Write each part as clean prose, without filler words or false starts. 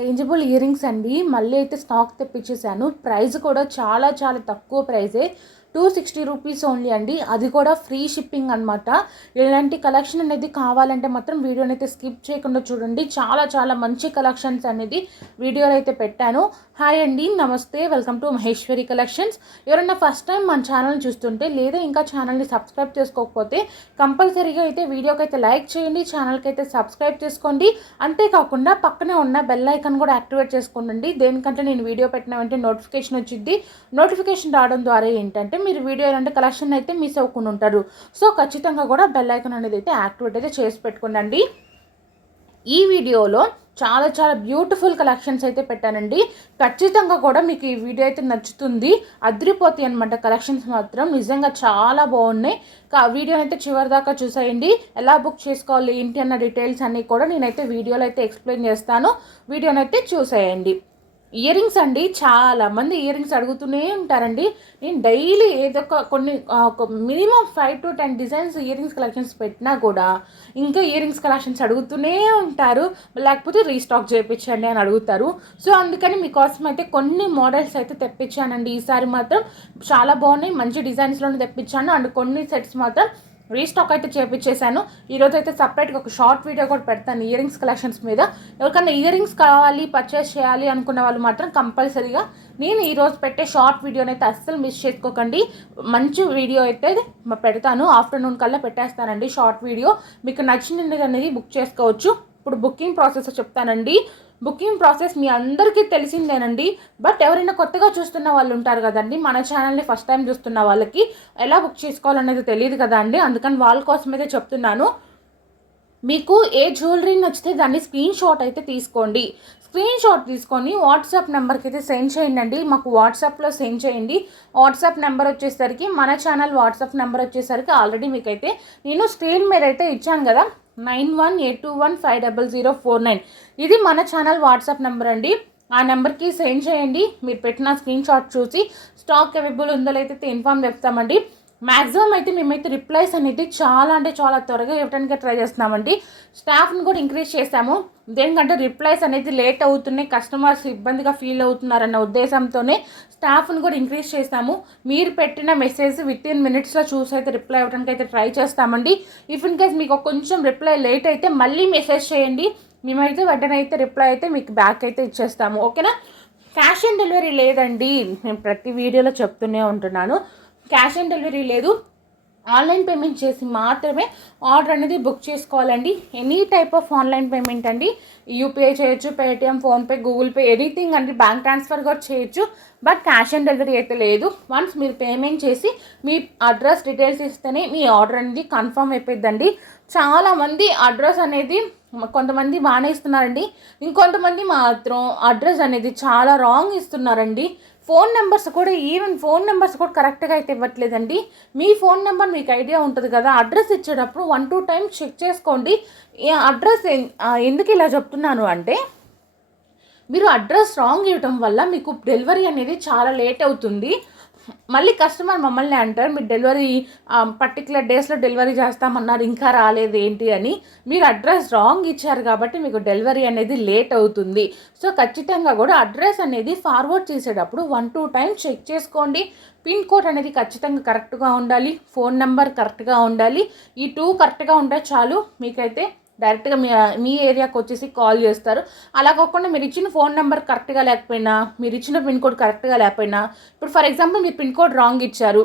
Changeable ear rings అండి. మళ్ళీ అయితే స్టాక్ తెప్పించేసాను. ప్రైస్ కూడా చాలా చాలా తక్కువ ప్రైజే. 260 రూపీస్ ఓన్లీ అండి. అది కూడా ఫ్రీ షిప్పింగ్ అనమాట. ఇలాంటి కలెక్షన్ అనేది కావాలంటే మాత్రం వీడియోని అయితే స్కిప్ చేయకుండా చూడండి. చాలా చాలా మంచి కలెక్షన్స్ అనేది వీడియోలో అయితే పెట్టాను. హాయ్ అండి, నమస్తే, వెల్కమ్ టు మహేశ్వరి కలెక్షన్స్. ఎవరైనా ఫస్ట్ టైం మన ఛానల్ని చూస్తుంటే లేదా ఇంకా ఛానల్ని సబ్స్క్రైబ్ చేసుకోకపోతే కంపల్సరీగా అయితే వీడియోకి అయితే లైక్ చేయండి, ఛానల్కి అయితే సబ్స్క్రైబ్ చేసుకోండి. అంతేకాకుండా పక్కనే ఉన్న బెల్ ఐకాన్ కూడా యాక్టివేట్ చేసుకోండి. దేనికంటే నేను వీడియో పెట్టిన వెంటనే నోటిఫికేషన్ వచ్చింది. నోటిఫికేషన్ రావడం ద్వారా ఏంటంటే మీరు వీడియో ఇలాంటి కలెక్షన్ అయితే మిస్ అవ్వకుండా ఉంటారు. సో ఖచ్చితంగా కూడా బెల్ ఐకాన్ అనేది అయితే యాక్టివేట్ అయితే చేసి పెట్టుకోండి. ఈ వీడియోలో చాలా చాలా బ్యూటిఫుల్ కలెక్షన్స్ అయితే పెట్టానండి. ఖచ్చితంగా కూడా మీకు ఈ వీడియో అయితే నచ్చుతుంది. అదిరిపోతాయి అనమాట. కలెక్షన్స్ మాత్రం నిజంగా చాలా బాగున్నాయి. వీడియో అయితే చివరి దాకా చూసేయండి. ఎలా బుక్ చేసుకోవాలి ఏంటి అన్న డీటెయిల్స్ అన్నీ కూడా నేనైతే వీడియోలో అయితే ఎక్స్ప్లెయిన్ చేస్తాను. వీడియోనైతే చూసేయండి. ఇయర్ రింగ్స్ అండి, చాలామంది ఇయర్ రింగ్స్ అడుగుతూనే ఉంటారండి. నేను డైలీ ఏదో కొన్ని minimum 5 to 10 designs ear rings collections పెట్టినా కూడా ఇంకా ఇయర్ రింగ్స్ కలెక్షన్స్ అడుగుతూనే ఉంటారు. లేకపోతే రీస్టాక్ చేయించండి అని అడుగుతారు. సో అందుకని మీకోసం అయితే కొన్ని మోడల్స్ అయితే తెప్పించానండి. ఈసారి మాత్రం చాలా బాగున్నాయి, మంచి డిజైన్స్లోనే తెప్పించాను. అండ్ కొన్ని సెట్స్ మాత్రం రీస్టాక్ అయితే చేపించేశాను. ఈరోజు అయితే సపరేట్గా ఒక షార్ట్ వీడియో కూడా పెడతాను ఇయర్ రింగ్స్ కలెక్షన్స్ మీద. ఎవరికైనా ఇయర్ రింగ్స్ కావాలి, పర్చేస్ చేయాలి అనుకున్న వాళ్ళు మాత్రం కంపల్సరీగా నేను ఈరోజు పెట్టే షార్ట్ వీడియోని అయితే అస్సలు మిస్ చేసుకోకండి. మంచి వీడియో అయితే పెడతాను. ఆఫ్టర్నూన్ కల్లా పెట్టేస్తానండి షార్ట్ వీడియో. మీకు నచ్చినది అనేది బుక్ చేసుకోవచ్చు. ఇప్పుడు బుకింగ్ ప్రాసెస్ చెప్తానండి. బుకింగ్ ప్రాసెస్ మీ అందరికీ తెలిసిందేనండి. బట్ ఎవరైనా కొత్తగా చూస్తున్న వాళ్ళు ఉంటారు కదండి, మన ఛానల్ని ఫస్ట్ టైం చూస్తున్న వాళ్ళకి ఎలా బుక్ చేసుకోవాలనేది తెలియదు కదా అండి. అందుకని వాళ్ళ కోసం అయితే చెప్తున్నాను. మీకు ఏ జ్యువెలరీ నచ్చితే దాన్ని స్క్రీన్ షాట్ అయితే తీసుకోండి. స్క్రీన్ షాట్ తీసుకొని వాట్సాప్ నెంబర్కి అయితే సెండ్ చేయండి. మాకు వాట్సాప్లో సెండ్ చేయండి. వాట్సాప్ నెంబర్ వచ్చేసరికి మన ఛానల్ వాట్సాప్ నెంబర్ వచ్చేసరికి ఆల్రెడీ మీకైతే నేను స్క్రీన్ మీద అయితే ఇచ్చాను కదా, 9182150049. ఇది మన ఛానల్ వాట్సాప్ నెంబర్ అండి. ఆ నెంబర్కి సెండ్ చేయండి. మీరు పెట్టిన స్క్రీన్ షాట్ చూసి స్టాక్ అవైలబుల్ ఉందో లేదైతే ఇన్ఫామ్ చేస్తామండి. మ్యాక్సిమం అయితే మేమైతే రిప్లైస్ అనేది చాలా అంటే చాలా త్వరగా ఇవ్వడానికి ట్రై చేస్తున్నామండి. స్టాఫ్ని కూడా ఇంక్రీజ్ చేసాము. దేనికంటే రిప్లైస్ అనేది లేట్ అవుతున్నాయి, కస్టమర్స్ ఇబ్బందిగా ఫీల్ అవుతున్నారన్న ఉద్దేశంతోనే స్టాఫ్ని కూడా ఇంక్రీజ్ చేస్తాము. మీరు పెట్టిన మెసేజ్ వితిన్ మినిట్స్లో చూసి అయితే రిప్లై ఇవ్వడానికి అయితే ట్రై చేస్తామండి. ఇఫ్ ఇన్ కేస్ మీకు కొంచెం రిప్లై లేట్ అయితే మళ్ళీ మెసేజ్ చేయండి. మేమైతే వెంటనే అయితే రిప్లై అయితే మీకు బ్యాక్ అయితే ఇచ్చేస్తాము. ఓకేనా? క్యాష్ ఆన్ డెలివరీ లేదండి. నేను ప్రతి వీడియోలో చెప్తూనే ఉంటున్నాను. క్యాష్ ఆన్ డెలివరీ లేదు. ఆన్లైన్ పేమెంట్ చేసి మాత్రమే ఆర్డర్ అనేది బుక్ చేసుకోవాలండి. Any type of online payment అండి. యూపీఐ చేయొచ్చు, Paytm, PhonePe, Google pay, anything అండి. బ్యాంక్ ట్రాన్స్ఫర్ కూడా చేయొచ్చు. బట్ క్యాష్ ఆన్ డెలివరీ అయితే లేదు. వన్స్ మీరు పేమెంట్ చేసి మీ అడ్రస్ డీటెయిల్స్ ఇస్తేనే మీ ఆర్డర్ అనేది కన్ఫర్మ్ అయిపోద్దండి. చాలామంది అడ్రస్ అనేది కొంతమంది బాగానే ఇస్తున్నారండి. ఇంకొంతమంది మాత్రం అడ్రస్ అనేది చాలా రాంగ్ ఇస్తున్నారండి. ఫోన్ నెంబర్స్ కూడా ఫోన్ నెంబర్స్ కూడా కరెక్ట్గా అయితే ఇవ్వట్లేదండి. మీ ఫోన్ నెంబర్ మీకు ఐడియా ఉంటుంది కదా, అడ్రస్ ఇచ్చేటప్పుడు 1-2 టైమ్స్ చెక్ చేసుకోండి. అడ్రస్ ఎందుకు ఇలా చెప్తున్నాను అంటే, మీరు అడ్రస్ రాంగ్ ఇవ్వటం వల్ల మీకు డెలివరీ అనేది చాలా లేట్ అవుతుంది. మళ్ళీ కస్టమర్ మమ్మల్ని అంటారు, మీరు డెలివరీ పర్టికులర్ డేస్లో డెలివరీ చేస్తామన్నారు, ఇంకా రాలేదు ఏంటి అని. మీరు అడ్రస్ రాంగ్ ఇచ్చారు కాబట్టి మీకు డెలివరీ అనేది లేట్ అవుతుంది. సో ఖచ్చితంగా కూడా అడ్రస్ అనేది ఫార్వర్డ్ చేసేటప్పుడు 1-2 టైమ్స్ చెక్ చేసుకోండి. పిన్ కోడ్ అనేది ఖచ్చితంగా కరెక్ట్గా ఉండాలి, ఫోన్ నెంబర్ కరెక్ట్గా ఉండాలి. ఈ 2 కరెక్ట్గా ఉంటే చాలు. మీకైతే డైరెక్ట్గా మీ ఏరియాకి వచ్చేసి కాల్ చేస్తారు. అలా కాకుండా మీరు ఇచ్చిన ఫోన్ నెంబర్ కరెక్ట్గా లేకపోయినా, మీరు ఇచ్చిన పిన్ కోడ్ కరెక్ట్గా లేకపోయినా, ఇప్పుడు ఫర్ ఎగ్జాంపుల్ మీరు పిన్ కోడ్ రాంగ్ ఇచ్చారు,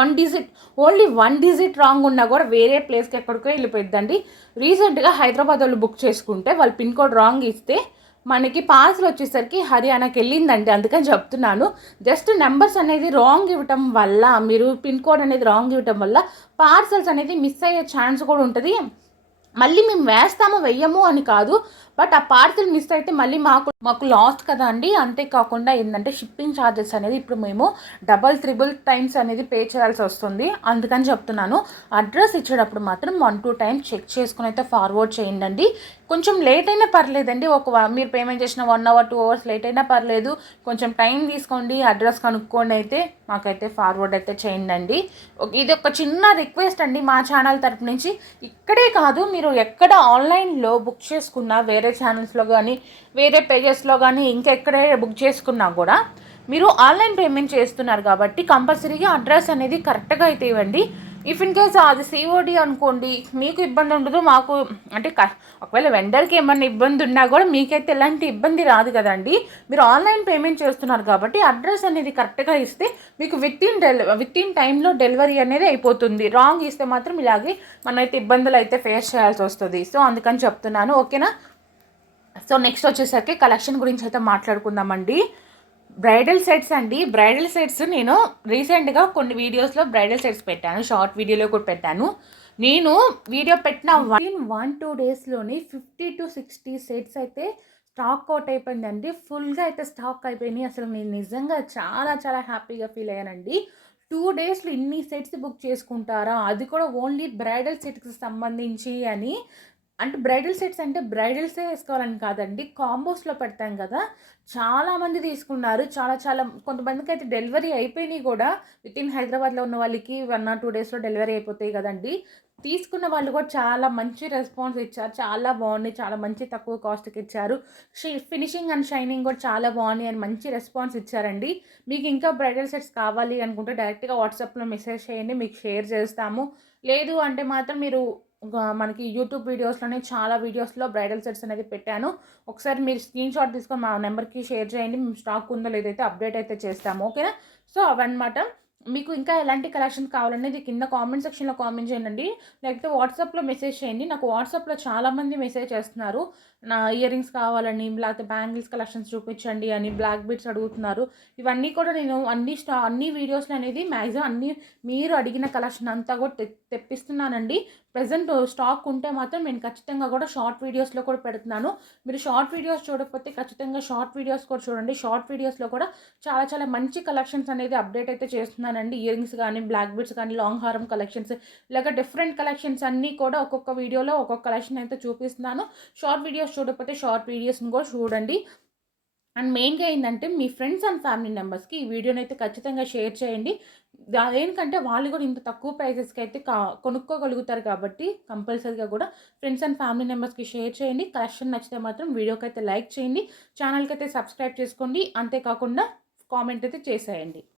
1 డిజిట్ ఓన్లీ 1 డిజిట్ రాంగ్ ఉన్నా కూడా వేరే ప్లేస్కి ఎక్కడికో వెళ్ళిపోయిద్దండి. రీసెంట్గా హైదరాబాద్ వాళ్ళు బుక్ చేసుకుంటే వాళ్ళు పిన్ కోడ్ రాంగ్ ఇస్తే మనకి పార్సల్ వచ్చేసరికి హర్యానాకి వెళ్ళిందండి. అందుకని చెప్తున్నాను. జస్ట్ నెంబర్స్ అనేది రాంగ్ ఇవ్వటం వల్ల, మీరు పిన్ కోడ్ అనేది రాంగ్ ఇవ్వటం వల్ల పార్సల్స్ అనేది మిస్ అయ్యే ఛాన్స్ కూడా ఉంటుంది. మళ్ళీ మేము వేస్తాము వెయ్యము అని కాదు, బట్ ఆ పార్సల్ మిస్ అయితే మళ్ళీ మాకు లాస్ట్ కదా అండి. అంతేకాకుండా ఏంటంటే షిప్పింగ్ ఛార్జెస్ అనేది ఇప్పుడు మేము 3 టైమ్స్ అనేది పే చేయాల్సి వస్తుంది. అందుకని చెప్తున్నాను. అడ్రస్ ఇచ్చేటప్పుడు మాత్రం 1-2 టైమ్స్ చెక్ చేసుకుని అయితే ఫార్వర్డ్ చేయండి. కొంచెం లేట్ అయినా పర్లేదండి. మీరు పేమెంట్ చేసిన 1 hour 2 hours లేట్ అయినా పర్లేదు. కొంచెం టైం తీసుకోండి, అడ్రస్ కనుక్కోండి, అయితే మాకైతే ఫార్వర్డ్ అయితే చేయండి. ఇది ఒక చిన్న రిక్వెస్ట్ అండి మా ఛానల్ తరపు నుంచి. ఇక్కడే కాదు, మీరు ఎక్కడ ఆన్లైన్లో బుక్ చేసుకున్నా వేరే వేరే ఛానల్స్లో కానీ వేరే పేజెస్లో కానీ ఇంకెక్కడే బుక్ చేసుకున్నా కూడా మీరు ఆన్లైన్ పేమెంట్ చేస్తున్నారు కాబట్టి కంపల్సరీగా అడ్రస్ అనేది కరెక్ట్గా అయితే ఇవ్వండి. ఇఫ్ ఇన్ కేస్ అది సిఓడి అనుకోండి, మీకు ఇబ్బంది ఉండదు, మాకు అంటే ఒకవేళ వెండర్కి ఏమన్నా ఇబ్బంది ఉన్నా కూడా మీకైతే ఎలాంటి ఇబ్బంది రాదు కదండి. మీరు ఆన్లైన్ పేమెంట్ చేస్తున్నారు కాబట్టి అడ్రస్ అనేది కరెక్ట్గా ఇస్తే మీకు విత్ ఇన్ టైంలో డెలివరీ అనేది అయిపోతుంది. రాంగ్ ఇస్తే మాత్రం ఇలాగే మనమైతే ఇబ్బందులు అయితే ఫేస్ చేయాల్సి వస్తుంది. సో అందుకని చెప్తున్నాను, ఓకేనా. సో నెక్స్ట్ వచ్చేసరికి కలెక్షన్ గురించి అయితే మాట్లాడుకుందామండి. బ్రైడల్ సెట్స్ అండి. బ్రైడల్ సెట్స్ నేను రీసెంట్గా కొన్ని వీడియోస్లో బ్రైడల్ సెట్స్ పెట్టాను, షార్ట్ వీడియోలో కూడా పెట్టాను. నేను వీడియో పెట్టిన 1-2 డేస్లోని 50 to 60 సెట్స్ అయితే స్టాక్ అవుట్ అయిపోయిందండి. ఫుల్గా అయితే స్టాక్ అయిపోయినాయి. అసలు నేను నిజంగా చాలా చాలా హ్యాపీగా ఫీల్ అయ్యానండి. 2 డేస్లో ఇన్ని సెట్స్ బుక్ చేసుకుంటారా, అది కూడా ఓన్లీ బ్రైడల్ సెట్కి సంబంధించి అని. అంటే బ్రైడల్ సెట్స్ అంటే బ్రైడల్సే వేసుకోవాలని కాదండి, కాంబోస్లో పెడతాం కదా. చాలామంది తీసుకున్నారు, చాలా కొంతమందికి అయితే డెలివరీ అయిపోయినాయి కూడా. వితిన్ హైదరాబాద్లో ఉన్న వాళ్ళకి 1 or 2 డేస్లో డెలివరీ అయిపోతాయి కదండి. తీసుకున్న వాళ్ళు కూడా చాలా మంచి రెస్పాన్స్ ఇచ్చారు, చాలా బాగున్నాయి, చాలా మంచి తక్కువ కాస్ట్కి ఇచ్చారు. ఫినిషింగ్ అండ్ షైనింగ్ కూడా చాలా బాగున్నాయి అని మంచి రెస్పాన్స్ ఇచ్చారండి. మీకు ఇంకా బ్రైడల్ సెట్స్ కావాలి అనుకుంటే డైరెక్ట్గా వాట్సాప్లో మెసేజ్ చేయండి, మీకు షేర్ చేస్తాము. లేదు అంటే మాత్రం మీరు మనకి యూట్యూబ్ వీడియోస్లోనే చాలా వీడియోస్లో బ్రైడల్ సెట్స్ అనేది పెట్టాను. ఒకసారి మీరు స్క్రీన్ షాట్ తీసుకొని మా నెంబర్కి షేర్ చేయండి, మేము స్టాక్ ఉందో లేదైతే అప్డేట్ అయితే చేస్తాము, ఓకేనా. సో అవన్నమాట. మీకు ఇంకా ఎలాంటి కలెక్షన్ కావాలనేది కింద కామెంట్ సెక్షన్లో కామెంట్ చేయండి, లేకపోతే వాట్సాప్లో మెసేజ్ చేయండి. నాకు వాట్సాప్లో చాలామంది మెసేజ్ చేస్తున్నారు, నా ఇయర్ రింగ్స్ కావాలని, లేకపోతే బ్యాంగిల్స్ కలెక్షన్స్ చూపించండి అని, బ్లాక్ బీడ్స్ అడుగుతున్నారు. ఇవన్నీ కూడా నేను అన్ని వీడియోస్లో అనేది మ్యాక్సిమం అన్నీ మీరు అడిగిన కలెక్షన్ అంతా కూడా తెప్పిస్తున్నానండి. ప్రజెంట్ స్టాక్ ఉంటే మాత్రం నేను ఖచ్చితంగా కూడా షార్ట్ వీడియోస్లో కూడా పెడుతున్నాను. మీరు షార్ట్ వీడియోస్ చూడకపోతే ఖచ్చితంగా షార్ట్ వీడియోస్ కూడా చూడండి. షార్ట్ వీడియోస్లో కూడా చాలా మంచి కలెక్షన్స్ అనేది అప్డేట్ అయితే చేస్తున్నానండి. ఇయర్ రింగ్స్ కానీ, బ్లాక్ బీడ్స్ కానీ, లాంగ్ హారం కలెక్షన్స్, ఇలాగ డిఫరెంట్ కలెక్షన్స్ అన్నీ కూడా ఒక్కొక్క వీడియోలో ఒక్కొక్క కలెక్షన్ అయితే చూపిస్తున్నాను. షార్ట్ వీడియోస్ చూడకపోతే షార్ట్ వీడియోస్ని కూడా చూడండి. అండ్ మెయిన్గా ఏంటంటే మీ ఫ్రెండ్స్ అండ్ ఫ్యామిలీ మెంబర్స్కి ఈ వీడియోని అయితే ఖచ్చితంగా షేర్ చేయండి. ఏంటంటే వాళ్ళు కూడా ఇంత తక్కువ ప్రైజెస్కి అయితే కొనుక్కోగలుగుతారు కాబట్టి కంపల్సరీగా కూడా ఫ్రెండ్స్ అండ్ ఫ్యామిలీ మెంబర్స్కి షేర్ చేయండి. కలెక్షన్ నచ్చితే మాత్రం వీడియోకి అయితే లైక్ చేయండి, ఛానల్కి అయితే సబ్స్క్రైబ్ చేసుకోండి. అంతేకాకుండా కామెంట్ అయితే చేసేయండి.